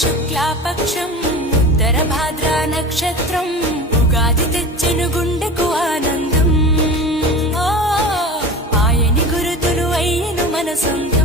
శుక్లాపక్షం ఉత్తర భాద్రా నక్షత్రం ఉగాది తెచ్చెను గుండెకు ఆనందం ఆయని గురుతులు అయ్యను మన సొంతం